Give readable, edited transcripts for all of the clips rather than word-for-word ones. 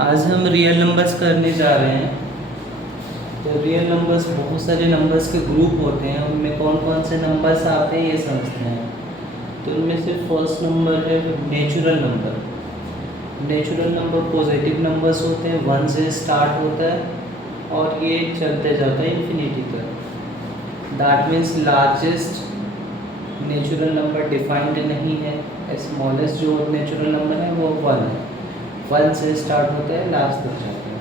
आज हम real numbers करने जा रहे हैं। तो रियल नंबर्स बहुत सारे नंबर्स के ग्रुप होते हैं, उनमें कौन कौन से नंबर्स आते हैं ये समझते हैं। तो उनमें से फर्स्ट नंबर है natural number. Natural number positive numbers होते हैं, 1 से स्टार्ट होता है और ये चलते जाता है इन्फिनिटी तक। That means largest natural number defined नहीं है। स्मॉलेस्ट जो नेचुरल नंबर है वो 1 है। 1 से स्टार्ट होता है, लास्ट तक जाता है।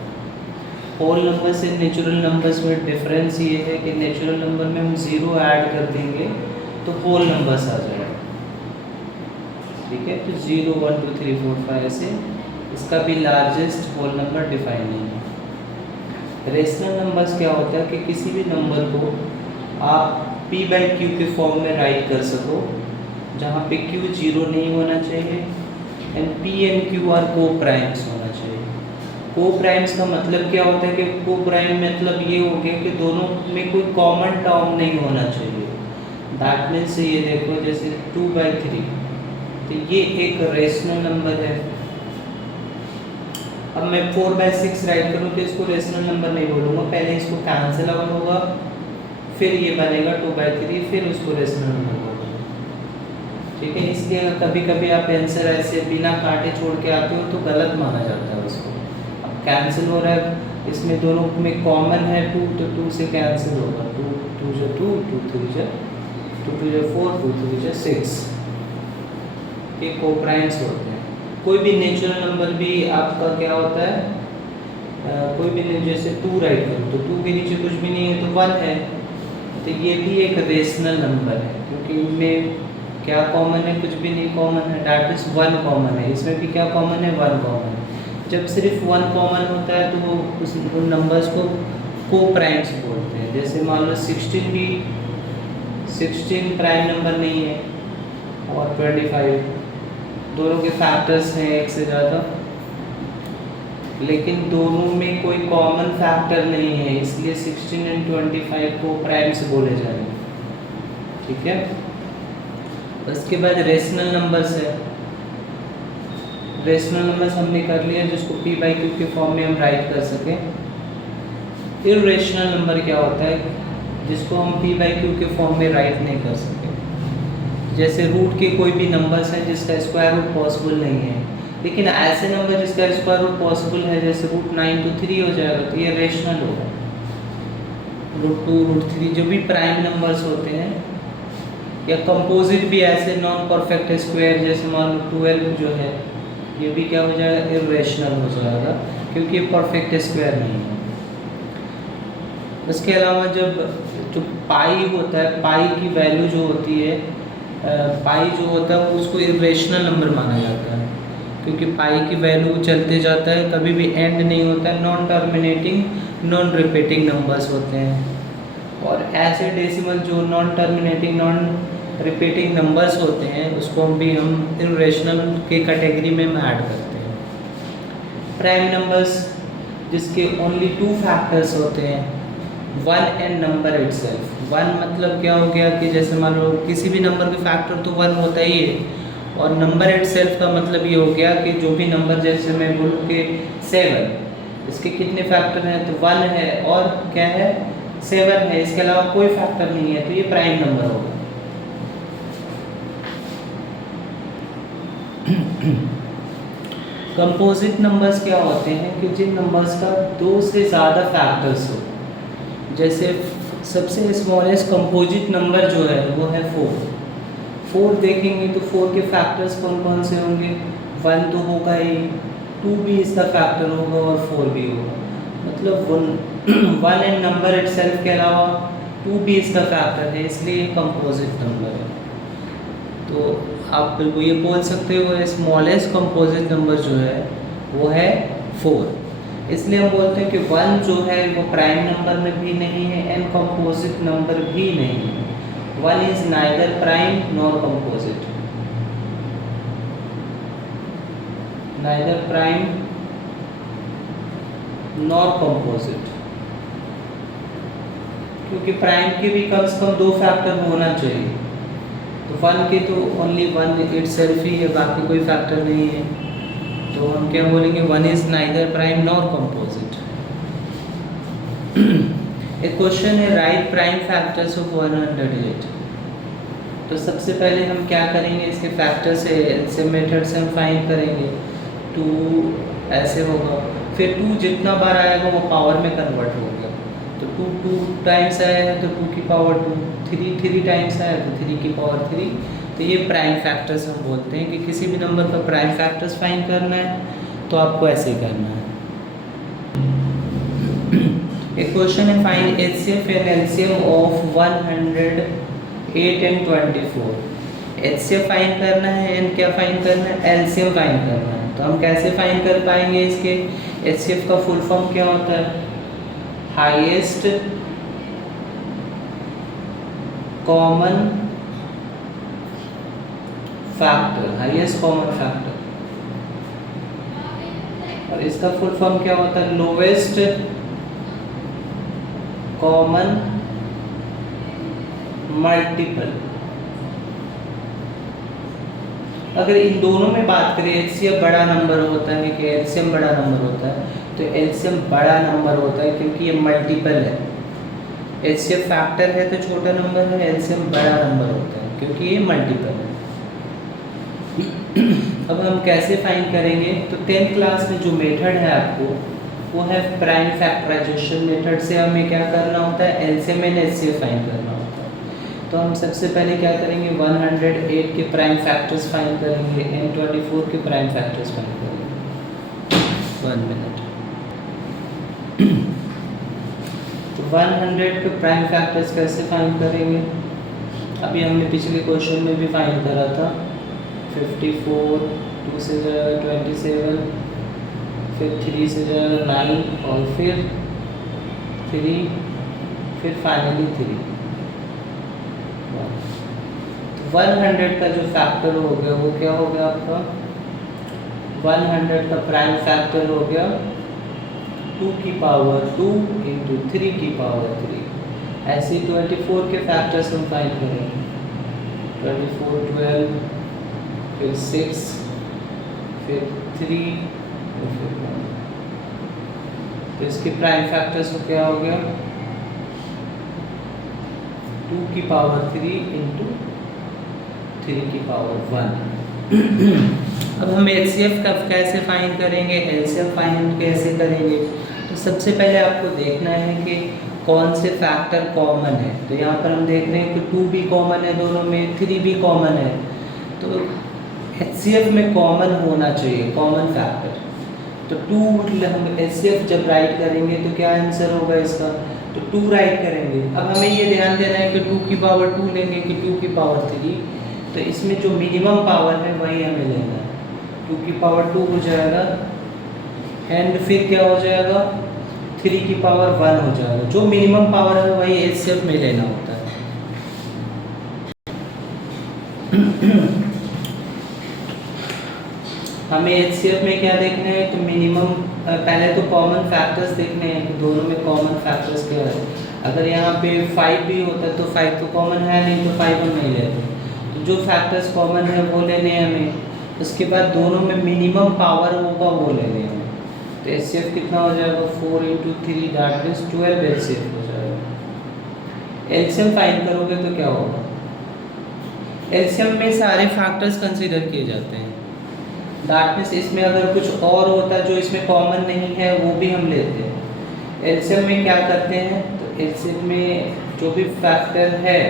होल नंबर से नेचुरल नंबर्स में डिफरेंस ये है कि नेचुरल नंबर में हम 0 ऐड कर देंगे तो होल नंबर्स आ जाएगा। ठीक है, तो 0 1 2 3 4 5 ऐसे इसका भी लार्जेस्ट होल नंबर डिफाइन नहीं है। रेशनल नंबर्स क्या होता है कि किसी भी नंबर को आप p/q के फॉर्म में राइट कर सको, जहाँ पे q 0 नहीं होना चाहिए and p and q are coprimes होना चाहिए। को प्राइम्स का मतलब क्या होता है कि को प्राइम मतलब ये हो गया कि दोनों में कोई कॉमन टर्म नहीं होना चाहिए। दैट मीन्स ये देखो जैसे 2/3, तो ये एक रेशनल नंबर है। अब मैं 4/6 राइट करूँ तो इसको रेशनल नंबर नहीं बोलूँगा, पहले इसको कैंसिल आउट होगा, फिर ये बनेगा 2/3, फिर उसको रेशनल नंबर बोलूँगा। ठीक है, इसलिए कभी कभी आप आंसर ऐसे बिना काटे छोड़ के आते हो तो गलत माना जाता है उसको। अब कैंसिल हो रहा है, इसमें दोनों में कॉमन है 2, तो 2 से कैंसिल होगा। 2 2 जो 2 2 3 जो 2 2 जो 4 2 3 जो 6, ये कोप्राइम्स होते हैं। कोई भी नेचुरल नंबर भी आपका क्या होता है, कोई भी जैसे 2 राइट करो तो 2 के नीचे कुछ भी नहीं है तो 1 है, तो ये भी एक रेशनल नंबर है क्योंकि इनमें क्या कॉमन है, कुछ भी नहीं कॉमन है। डैट इज 1 कॉमन है, इसमें भी क्या कॉमन है, 1 कॉमन है। जब सिर्फ 1 कॉमन होता है तो उन नंबर्स को कोप्राइम्स बोलते हैं। जैसे मान लो 16 भी 16 प्राइम नंबर नहीं है और 25 दोनों के फैक्टर्स हैं एक से ज़्यादा, लेकिन दोनों में कोई कॉमन फैक्टर नहीं है, इसलिए 16 एंड 25 को प्राइम्स बोले जाएंगे। ठीक है, उसके बाद रेशनल नंबर्स है। रेशनल नंबर्स हमने कर लिया जिसको p/q के फॉर्म में हम राइट कर सकें। इर्रेशनल नंबर क्या होता है जिसको हम p/q के फॉर्म में राइट नहीं कर सके। जैसे रूट के कोई भी नंबर्स हैं जिसका स्क्वायर रूट पॉसिबल नहीं है, लेकिन ऐसे नंबर जिसका स्क्वायर रूट पॉसिबल है जैसे √9 to 3 हो जाएगा तो ये रेशनल होगा। √2 √3 जो भी प्राइम नंबर्स होते हैं, या कंपोजिट भी ऐसे नॉन परफेक्ट स्क्वायर जैसे मान लो 12 जो है ये भी क्या हो जाएगा, इर्रेशनल हो जाएगा क्योंकि ये परफेक्ट स्क्वायर नहीं है। इसके अलावा जब जो पाई होता है, पाई की वैल्यू जो होती है, पाई जो होता है उसको इर्रेशनल नंबर माना जाता है क्योंकि पाई की वैल्यू चलते जाता है, कभी भी एंड नहीं होता है। Non terminating non repeating numbers होते हैं। और ऐसे डेसिमल जो non terminating non repeating numbers होते हैं उसको भी हम इर्रेशनल के कैटेगरी में ऐड करते हैं। प्राइम नंबर्स जिसके ओनली 2 फैक्टर्स होते हैं, 1 एंड नंबर इटसेल्फ। 1 मतलब क्या हो गया कि जैसे मान लो किसी भी नंबर का फैक्टर तो 1 होता ही है, और नंबर इटसेल्फ का मतलब ये हो गया कि जो भी नंबर, जैसे मैं बोलूँ कि 7, इसके कितने फैक्टर हैं तो 1 है और क्या है 7 है, इसके अलावा कोई फैक्टर नहीं है तो ये प्राइम नंबर होगा। कंपोजिट नंबर्स क्या होते हैं कि जिन नंबर्स का 2 से ज़्यादा फैक्टर्स हो। जैसे सबसे स्मॉलेस्ट कंपोजिट नंबर जो है वो है 4। 4 देखेंगे तो 4 के फैक्टर्स कौन कौन से होंगे, 1 तो होगा ही, 2 भी इसका फैक्टर होगा और 4 भी होगा। मतलब 1 एंड नंबर इटसेल्फ के अलावा 2 भी इसका फैक्टर है, इसलिए कंपोजिट नंबर है। तो आप बिल्कुल ये बोल सकते हो स्मॉलेस्ट कंपोजिट नंबर जो है वो है 4। इसलिए हम बोलते हैं कि 1 जो है वो प्राइम नंबर में भी नहीं है एंड कंपोजिट नंबर भी नहीं है। 1 is neither prime nor composite, neither prime nor composite, क्योंकि प्राइम के भी कम से कम 2 फैक्टर होना चाहिए। तो 1 के तो ओनली 1 इटसेल्फ ही है, बाकी कोई फैक्टर नहीं है। तो तो हम क्या बोलेंगे, one is neither prime nor composite. एक क्वेश्चन है, राइट प्राइम फैक्टर्स ऑफ 108। तो सबसे पहले हम क्या करेंगे, इसके फैक्टर से मेथड से हम फाइंड करेंगे। 2 ऐसे होगा, फिर 2 जितना बार आएगा वो पावर में कन्वर्ट हो गया। तो 2 टाइम्स आया है तो 2 की पावर 2, 3 टाइम्स आया तो 3 की पावर 3। तो ये प्राइम फैक्टर्स हम बोलते हैं कि किसी भी नंबर का प्राइम फैक्टर्स फाइंड करना है तो आपको ऐसे ही करना है। एक क्वेश्चन है, find HCF and LCM of 108 and 24। HCF find करना है एंड क्या फाइंड करना है, LCM फाइंड करना है। तो हम कैसे फाइंड कर पाएंगे इसके, HCF का फुल फॉर्म क्या होता है, highest common factor, highest common factor. और इसका फुल फॉर्म क्या होता है, लोवेस्ट कॉमन मल्टीपल। अगर इन दोनों में बात करें, HCF बड़ा नंबर होता है कि LCM बड़ा नंबर होता है, तो LCM बड़ा नंबर होता है क्योंकि ये मल्टीपल है। HCF फैक्टर है तो छोटा नंबर है, LCM बड़ा नंबर होता है क्योंकि ये मल्टीपल है। अब हम कैसे फाइंड करेंगे, तो 10th क्लास में जो मेथड है आपको वो है प्राइम फैक्टराइजेशन मेथड से हमें क्या करना होता है, LCM एंड HCF फाइंड करना होता है। तो हम सबसे पहले क्या करेंगे, 108 के प्राइम फैक्टर्स फाइंड करेंगे, N24 के प्राइम फैक्टर्स फाइंड करेंगे। 1 मिनट। तो 100 के प्राइम फैक्टर्स कैसे फाइंड करेंगे, अभी हमने पिछले क्वेश्चन में भी फाइंड करा था। 54, 2 से जाएगा 27, फिर 3 से जाएगा 9 और फिर 3, फिर फाइनली 3। तो 100 का जो फैक्टर हो गया वो क्या हो गया आपका, 100 का प्राइम फैक्टर हो गया 2 की पावर 2 इंटू 3 की पावर 3। ऐसे ही 24 के फैक्टर्स हम फाइंड करेंगे, 24, 12, फिर 6, फिर 3 और फिर 1। तो इसके प्राइम फैक्टर्स को क्या हो गया, 2 की पावर 3 इंटू 3 की पावर 1। अब हम HCF का कैसे फाइंड करेंगे, LCM फाइंड कैसे करेंगे। तो सबसे पहले आपको देखना है कि कौन से फैक्टर कॉमन है। तो यहाँ पर हम देख रहे हैं कि 2 भी कॉमन है दोनों में, 3 भी कॉमन है। तो HCF में कॉमन होना चाहिए, कॉमन फैक्टर। तो 2 हम HCF जब राइट करेंगे तो क्या आंसर होगा इसका, तो 2 राइट करेंगे। अब हमें ये ध्यान देना है कि 2 की पावर 2 लेंगे कि 2 की पावर 3। तो इसमें जो मिनिमम पावर है वही हमें लेना है। 2 की पावर 2 हो जाएगा एंड फिर क्या हो जाएगा, 3 की पावर 1 हो जाएगा। जो मिनिमम पावर है वही HCF में लेना होता है। हमें HCF में क्या देखना है, तो मिनिमम पहले तो कॉमन फैक्टर्स देखने हैं कि दोनों में कॉमन फैक्टर्स क्या है। अगर यहाँ पे 5 भी होता तो 5 तो कॉमन है नहीं, तो 5 हम नहीं लेते। तो जो फैक्टर्स कॉमन है वो लेने हैं हमें। उसके बाद दोनों में मिनिमम पावर होगा वो लेने हैं। तो HCF कितना हो जाएगा, 4 इंटू 3 दैट मीन्स 12 HCF हो जाएगा। LCM फाइंड करोगे तो क्या होगा, LCM में सारे फैक्टर्स कंसीडर किए जाते हैं। दैट मीन्स इसमें अगर कुछ और होता है जो इसमें कॉमन नहीं है वो भी हम लेते हैं। LCM में क्या करते हैं, तो LCM में जो भी फैक्टर है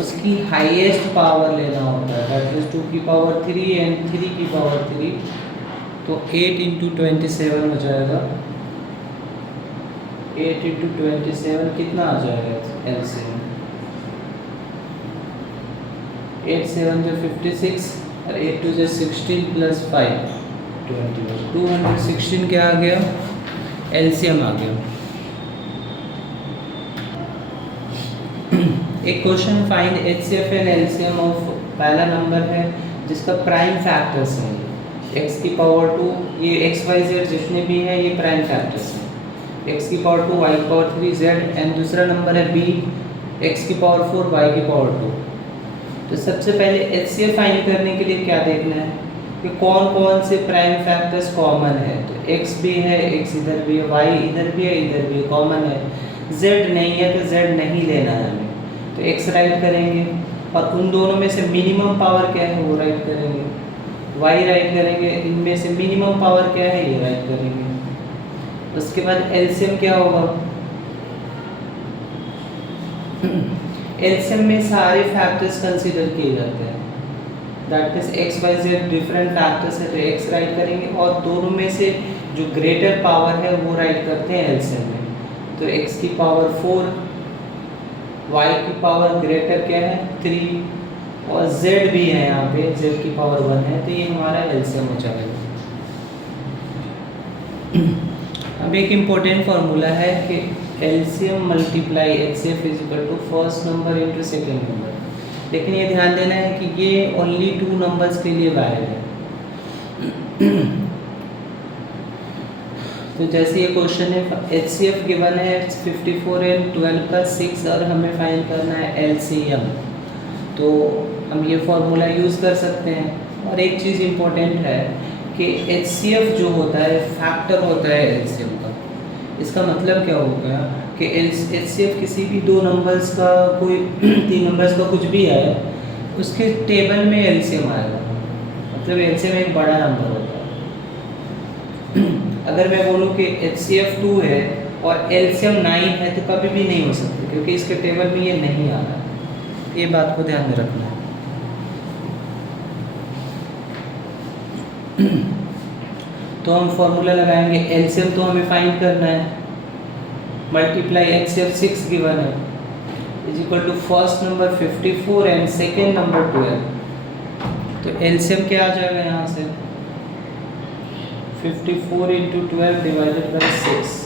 उसकी हाईएस्ट पावर लेना होता है। दैट मीन्स 2 की पावर 3 एंड 3 की पावर 3। तो 8 इंटू 27 हो जाएगा। 8 इंटू 27 कितना आ जाएगा LCM, 8 7 जो 56 और 8 2 जो 16 प्लस 5 21, 216 क्या आ गया, LCM आ गया। एक question, find HCF and LCM of, पहला नंबर है जिसका प्राइम फैक्टर्स है x की पावर 2, ये x y z जितने भी हैं ये प्राइम फैक्टर्स हैं। x की पावर 2, y की पावर 3 z, एंड दूसरा नंबर है b, x की पावर 4, y की पावर 2। तो सबसे पहले HCF फाइंड करने के लिए क्या देखना है, कि कौन कौन से प्राइम फैक्टर्स कॉमन है। तो x भी है, x इधर भी है, y इधर भी है, इधर भी कॉमन है। z नहीं है तो z नहीं लेना है हमें, तो x राइट करेंगे, और उन दोनों में से मिनिमम पावर क्या है वो राइट करेंगे, y राइट करेंगे, इनमें से मिनिमम पावर क्या है ये राइट करेंगे। उसके बाद एलसीएम क्या होगा, एलसीएम में सारे फैक्टर्स कंसीडर किए जाते हैं, that is X Y Z different factors है, तो एक्स राइट करेंगे, और दोनों में से जो ग्रेटर पावर है वो राइट करते हैं एलसीएम में। तो एक्स की पावर 4, वाई की पावर ग्रेटर क्या है 3, और जेड भी है यहाँ पे, जेड की पावर 1 है, तो ये हमारा एलसीएम हो जाएगा। अब एक इम्पोर्टेंट फार्मूला है कि LCM multiply HCF is equal to first number into second number, लेकिन ये ध्यान देना है कि ये ओनली 2 नंबर्स के लिए वैलिड है। तो जैसे ये क्वेश्चन है, एचसीएफ गिवन है 54 एंड 12 का 6, और हमें फाइंड करना है एलसीएम, तो हम ये फार्मूला यूज़ कर सकते हैं। और एक चीज़ इम्पोर्टेंट है कि एचसीएफ जो होता है फैक्टर होता है एलसीएम का। इसका मतलब क्या होगा कि एचसीएफ किसी भी 2 नंबर्स का, कोई 3 नंबर्स का कुछ भी है, उसके टेबल में एलसीएम आएगा, मतलब एलसीएम एक बड़ा नंबर होता है। अगर मैं बोलूँ कि एचसीएफ 2 है और एलसीएम 9 है तो कभी भी नहीं हो सकता, क्योंकि इसके टेबल में ये नहीं आ रहा है। ये बात को ध्यान में रखना है। तो हम फॉर्मूला लगाएंगे, एलसीएम तो हमें फाइंड करना है, मल्टीप्लाई एचसीएफ 6 गिवन है is equal to first number 54 and second number 12। तो एलसीएम क्या आ जाएगा यहाँ से, 54 इंटू 12 डिवाइडेड बाई 6,